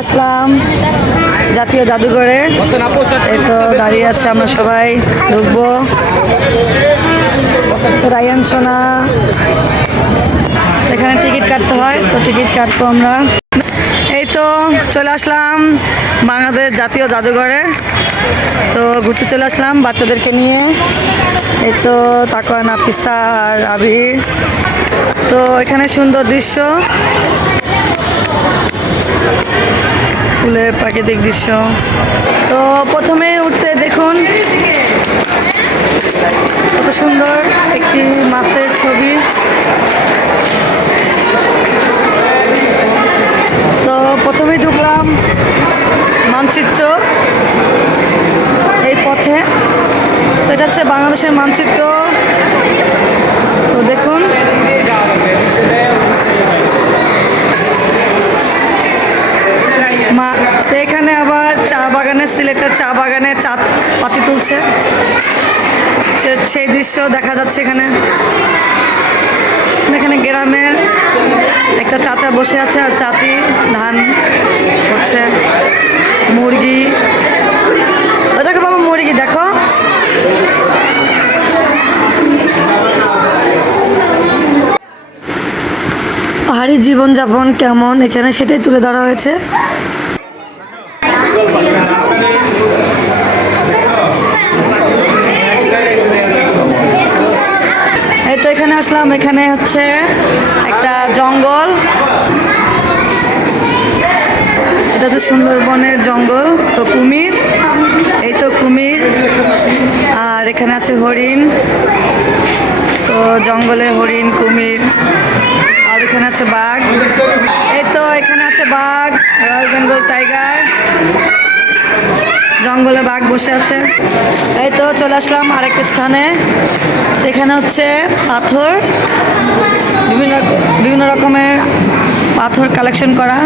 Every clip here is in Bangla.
আসলাম জাতীয় জাদুঘরে। এই তো দাঁড়িয়ে আছে, আমরা সবাই ঢুকবো। তো রায়ান সোনা, এখানে টিকিট কাটতে হয়, তো টিকিট কাটবো আমরা। এই তো চলে আসলাম বাংলাদেশ জাতীয় জাদুঘরে। তো ঘুরতে চলে আসলাম বাচ্চাদেরকে নিয়ে। এই তো তাকওয়া, নাফিসা আর আবির। তো এখানে সুন্দর দৃশ্য, ফুলের প্রাকৃতিক দৃশ্য। তো প্রথমে উঠতে দেখুন কত সুন্দর একটি মাছের ছবি। তো প্রথমেই ঢুকলাম মানচিত্র এই পথে। তো এটা হচ্ছে বাংলাদেশের মানচিত্র। তো দেখুন এখানে আবার চা বাগানে, সিলেটের চা বাগানে চা পাতি তুলছে, সেই দৃশ্য দেখা যাচ্ছে এখানে। এখানে গ্রামের একটা চাচা বসে আছে আর চাচি ধান করছে। মুরগি, দেখো বাবা মুরগি দেখো। পাহাড়ি জীবনযাপন কেমন এখানে সেটাই তুলে ধরা হয়েছে। এই তো এখানে আসলাম, এখানে হচ্ছে একটা জঙ্গল, এটা তো সুন্দরবনের জঙ্গল। তো কুমির, এই তো কুমির, আর এখানে আছে হরিণ। তো জঙ্গলে হরিণ, কুমির, আর এখানে আছে বাঘ। এই তো এখানে আছে বাঘ, রয়্যাল বেঙ্গল টাইগার, জঙ্গলে বাঘ বসে আছে। এই তো চলে আসলাম আরেকটা স্থানে। এখানে হচ্ছে পাথর, বিভিন্ন রকমের পাথর কালেকশন করা,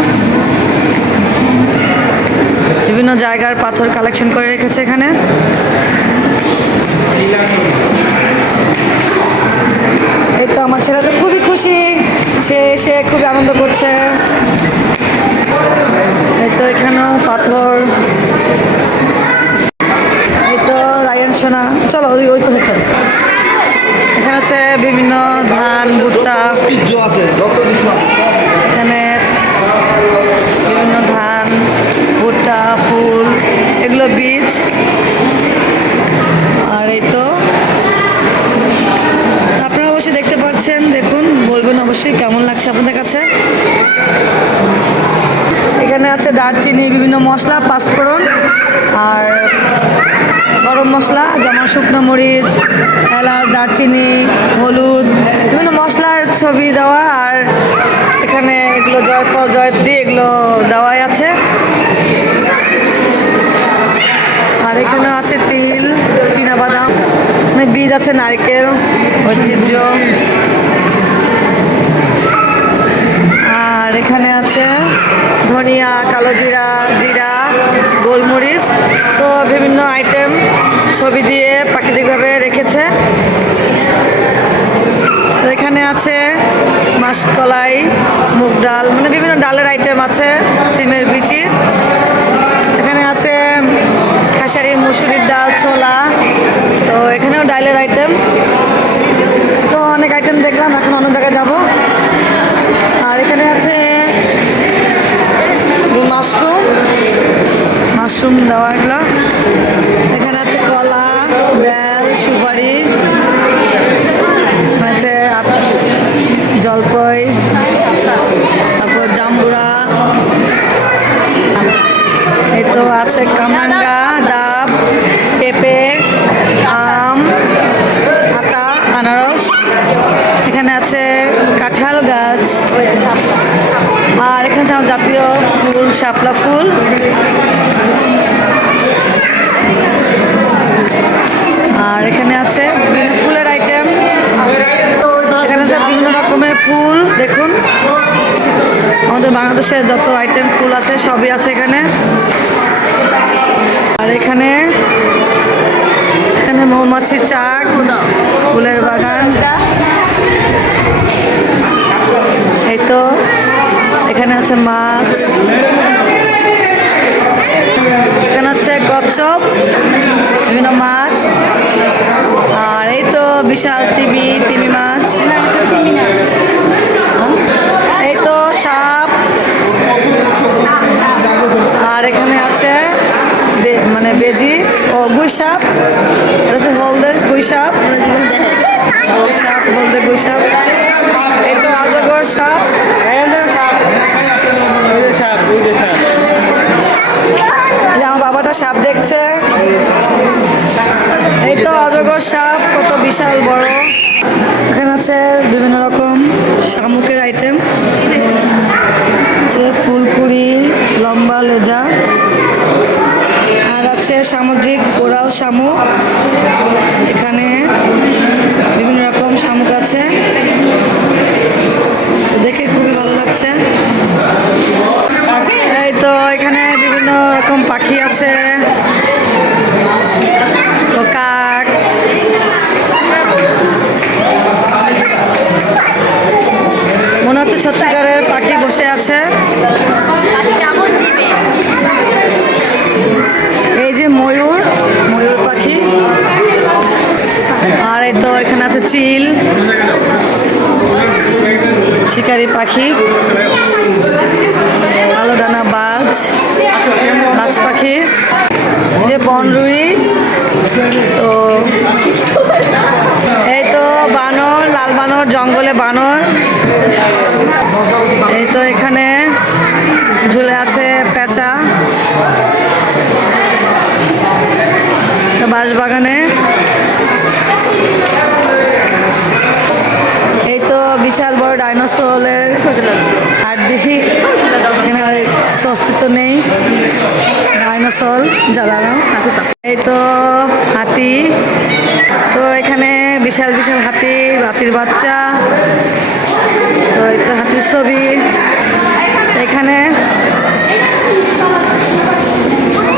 বিভিন্ন জায়গার পাথর কালেকশন করে রেখেছে এখানে। এই তো আমার ছেলে তো খুবই খুশি, সে খুবই আনন্দ করছে। এই তো এখানেও পাথর। এই তো রায়ান সোনা, চলো ওই পাশে চলো। এখানে হচ্ছে বিভিন্ন ধান, ভুট্টা, এখানে বিভিন্ন ধান, ভুট্টা, ফুল, এগুলো বীজ। আর এই তো আপনারা অবশ্যই দেখতে পাচ্ছেন, দেখুন, বলবেন অবশ্যই কেমন লাগছে আপনাদের কাছে। এখানে আছে দারচিনি, বিভিন্ন মশলা, পাঁচফোড়ন আর গরম মশলা, যেমন শুকনো মরিচ, এলাচ, দারচিনি, হলুদ, বিভিন্ন মশলার ছবি দেওয়া। আর এখানে এগুলো জয়ফল, জয়ত্রী, এগুলো দেওয়াই আছে। আর এখানে আছে তিল, চীনাবাদাম, মানে বীজ আছে, নারকেল, ঐতিহ্য। আর এখানে আছে ধনিয়া, কালো জিরা, জিরা, গোলমরিচ। তো বিভিন্ন আইটেম ছবি দিয়ে প্রাকৃতিকভাবে রেখেছে। তো এখানে আছে মাসকলাই, মুগ ডাল, মানে বিভিন্ন ডালের আইটেম আছে, সিমের বিচি। এখানে আছে খেসারি, মুসুরির ডাল, ছোলা। তো এখানেও ডালের আইটেম। তো অনেক আইটেম দেখলাম, এখন অন্য জায়গায় যাব। আর এখানে আছে মাশরুম দেওয়া এগুলো। এখানে আছে কলা, বেল, সুপারি, আছে জলপাই, তারপর জাম্বুরা। এই তো আছে কামরাঙ্গা, ডাব, পেঁপে, আম, আতা, আনারস। এখানে আছে কাঁঠাল গাছ। আর এখানে আছে আমার জাতীয় ফুল, শাপলা ফুল। আর এখানে আছে ফুলের আইটেম, এখানে আছে বিভিন্ন রকমের ফুল। দেখুন আমাদের বাংলাদেশের যত আইটেম ফুল আছে সবই আছে এখানে। আর এখানে মৌমাছির চাক, ফুলের বাগান। এই তো এখানে আছে মাছ, এখানে হচ্ছে কচ্ছপ, বিভিন্ন মাছ, আর এই তো বিশাল তিমি মাছ, এই তো সাপ, আর এখানে আছে মানে বেজি ও গুই সাপ, এটা হচ্ছে হলদে গুই সাপ, হলদে গুই সাপ, এই তো অজগর সাপ, আমার বাবাটা সাপ দেখছে, এই তো অজগর সাপ কত বিশাল বড়। এখানে আছে বিভিন্ন রকম শামুকের আইটেম, ফুলকুড়ি, লম্বা লেজা, আর আছে সামুদ্রিক কোরাল শামুক। এখানে বিভিন্ন রকম শামুক আছে, দেখে খুবই ভালো লাগছে। এই তো এখানে বিভিন্ন রকম পাখি আছে, তো কাক, মনে হচ্ছে সত্যিকারের পাখি বসে আছে। এই যে ময়ূর পাখি, আর এই তো এখানে আছে চিল, শিকারি পাখি, কালো ডানা বাজ পাখি, এই যে বনরুই, তো এই তো বানর, লাল বানর, জঙ্গলে বানর, এই তো এখানে ঝুলে আছে পেঁচা বাঁশবাগানে, এই তো বিশাল বড় ডাইনোসরের হাড্ডি, এখানে অস্তিত্ব নেই, ডাইনোসর জ্বালানো, এই তো হাতি, তো এখানে বিশাল বিশাল হাতির বাচ্চা, তো এই তো হাতির ছবি, এখানে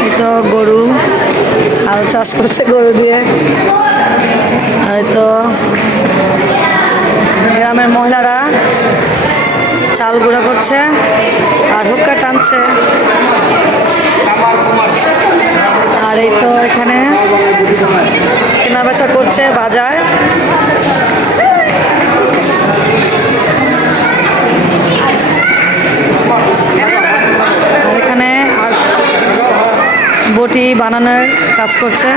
এই তো গরু, হাল চাষ করছে গরু দিয়ে, আর এই তো গ্রামের মহিলারা চাল গুঁড়ো করছে আর হুক্কা টানছে, আর এই তো এখানে কেনা বেচা করছে বাজার, আর এখানে আর বটি বানানোর কাজ করছে।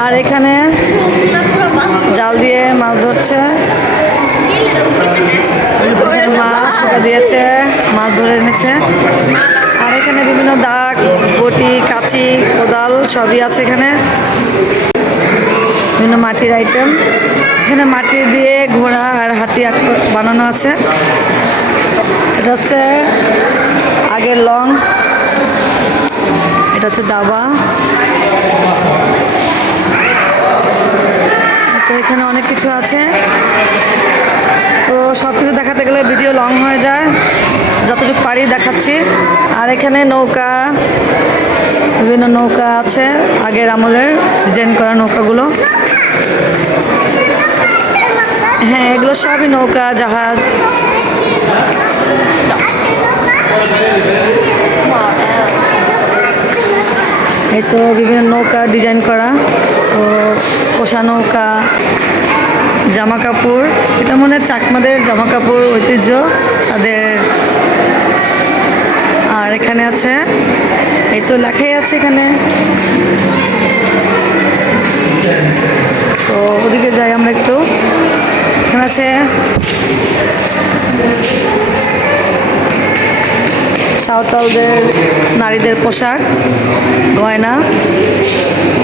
আর এখানে জাল দিয়ে মাছ ধরছে, মাছ শুকা দিয়েছে, মাছ ধরে এনেছে, আর এখানে বিভিন্ন দাগ, বটি, কাঁচি, কোদাল সবই আছে। এখানে বিভিন্ন মাটির আইটেম, এখানে মাটির দিয়ে ঘোড়া আর হাতি বানানো আছে। এটা হচ্ছে আগের লঞ্চ, এটা হচ্ছে দাবা, তো এখানে অনেক কিছু আছে, তো সব কিছু দেখাতে গেলে ভিডিও লং হয়ে যায়, যতটুকু পারি দেখাচ্ছি। আর এখানে নৌকা, বিভিন্ন নৌকা আছে, আগের আমলের ডিজাইন করা নৌকাগুলো, হ্যাঁ এগুলো সবই নৌকা, জাহাজ। এই তো বিভিন্ন নৌকা ডিজাইন করা, তো কোষা নৌকা, জামা কাপড়, এটা মনে হয় চাকমাদের জামা কাপড় ঐতিহ্য তাদের। আর এখানে আছে, এই তো লেখাই আছে এখানে, তো ওদিকে যাই আমরা একটু। এখানে আছে সাঁওতালদের নারীদের পোশাক, গয়না,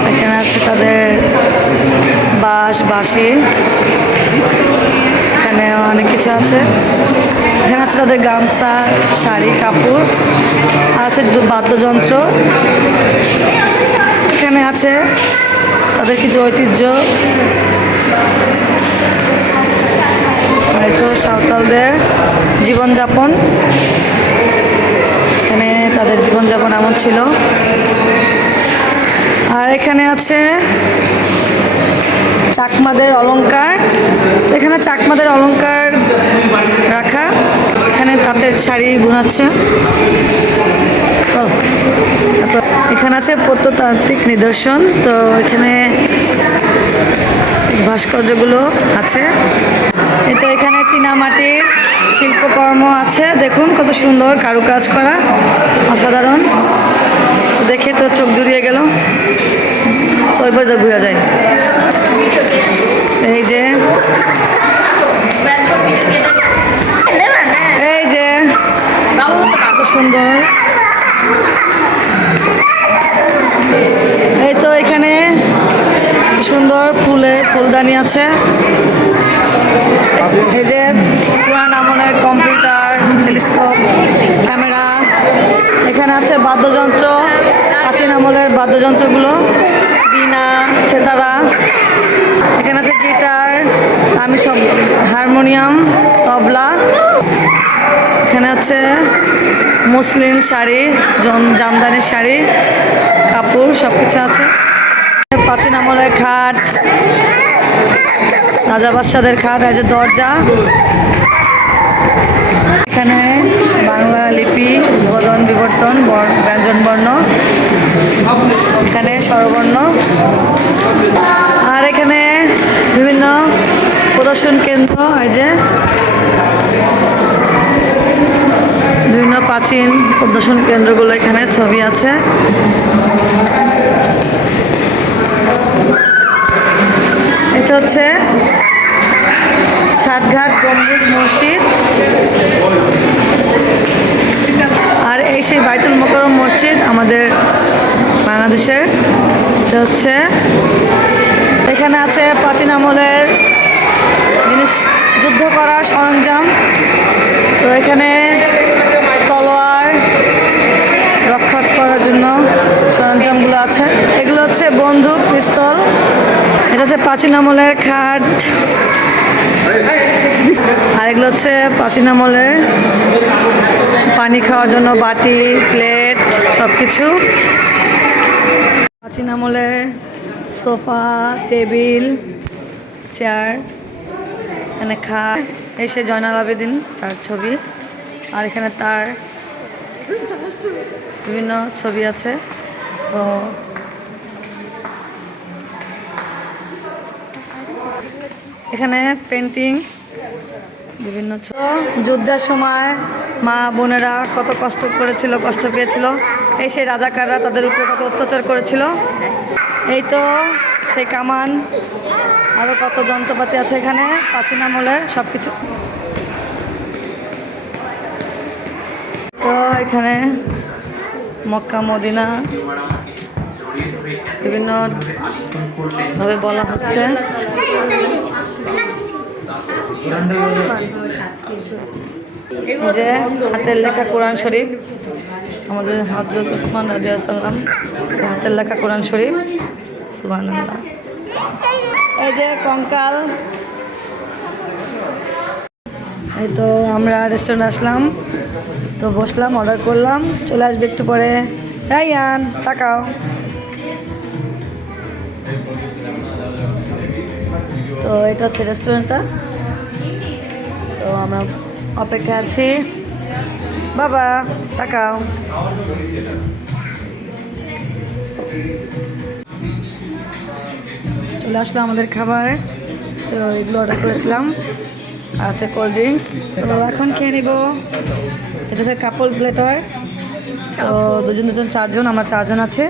এখানে আছে তাদের বাঁশি, এখানে অনেক কিছু আছে, এখানে আছে তাদের গামছা, শাড়ি, কাপড়, আর আছে বাদ্যযন্ত্র, এখানে আছে তাদের কিছু ঐতিহ্য, হয়তো সাঁওতালদের জীবনযাপন, এখানে তাদের জীবনযাপন এমন ছিল। আর এখানে আছে চাকমাদের অলংকার। তো এখানে চাকমাদের অলংকার রাখা, এখানে তাঁতের শাড়ি বোনাচ্ছে। তো এখানে আছে প্রত্নতাত্ত্বিক নিদর্শন। তো এখানে ভাস্কর্যগুলো আছে। এই তো এখানে চীনামাটির শিল্পকর্ম আছে, দেখুন কত সুন্দর কারুকাজ করা, অসাধারণ। দেখে তো চোখ জুড়িয়ে গেল, ওই পর্যন্ত ঘুরে যায়। এই যে কত সুন্দর। এই তো এখানে সুন্দর ফুলদানি আছে। এই যে পুরান আমলের কম্পিউটার, টেলিস্কোপ, ক্যামেরা। এখানে আছে বাদ্যযন্ত্র, প্রাচীন আমলের বাদ্যযন্ত্রগুলো, বীণা, সেতারা। এখানে আছে গিটার, আমি সব হারমোনিয়াম, তবলা। এখানে আছে মুসলিম শাড়ি, জামদানির শাড়ি, কাপড়, সব কিছু আছে। প্রাচীন আমলের খাট, রাজা বাদশাদের খাট। এই যে দরজা, এখানে বাংলা লিপি, উদ্বোধন, বিবর্তন, ব্যঞ্জন বর্ণ, এখানে স্বরবর্ণ। আর এখানে বিভিন্ন প্রদর্শন কেন্দ্র, এই যে বিভিন্ন প্রাচীন প্রদর্শন কেন্দ্রগুলো, এখানে ছবি আছে। এটা হচ্ছে সাতঘাট গম্বুজ মসজিদ। আর এই সেই বাইতুল মোকাররম মসজিদ আমাদের বাংলাদেশের। এটা হচ্ছে, এখানে আছে প্রাচীন আমলের জিনিস, যুদ্ধ করার সরঞ্জাম। তো এখানে তলোয়ার রক্ষা করার জন্য সরঞ্জামগুলো আছে। এগুলো হচ্ছে বন্দুক, পিস্তল। এটা হচ্ছে প্রাচীন আমলের খাট। আর এগুলো হচ্ছে প্রাচীন আমলের পানি খাওয়ার জন্য বাটি, প্লেট, সব কিছু। প্রাচীন আমলের সোফা, টেবিল, চেয়ার, এখানে খাট। এসে জয়নাল আবেদিন তার ছবি। আর এখানে তার বিভিন্ন ছবি আছে। তো এখানে পেন্টিং, বিভিন্ন যুদ্ধের সময় মা বোনেরা কত কষ্ট করেছিল, কষ্ট পেয়েছিল। এই সেই রাজাকাররা তাদের উপরে কত অত্যাচার করেছিল। এই তো সেই কামান, আরও কত যন্ত্রপাতি আছে এখানে প্রাচীন আমলের সব কিছু। তো এখানে মক্কা মদিনা বিভিন্নভাবে বলা হচ্ছে। যে হাতের লেখা কোরআন শরীফ, আমাদের হযরত ওসমান রাদিয়াল্লাহু সাল্লাম হাতের লেখা কোরআন শরীফ। সুবহানাল্লাহ। এই যে কঙ্কাল। এই তো আমরা রেস্টুরেন্টে আসলাম, তো বসলাম, অর্ডার করলাম, চলে আসবে একটু পরে। রায়ান তাকাও। তো এটা হচ্ছে রেস্টুরেন্টটা। তো আমরা অপেক্ষা আছি। বাবা তাকাও। চলে আসলো আমাদের খাবার। তো এগুলো অর্ডার করেছিলাম, আছে কোল্ড ড্রিঙ্কস। তো এখন খেয়ে নিব। এটা হচ্ছে কাপল প্লেটার। তো দুজন চারজন, আমরা চারজন আছে।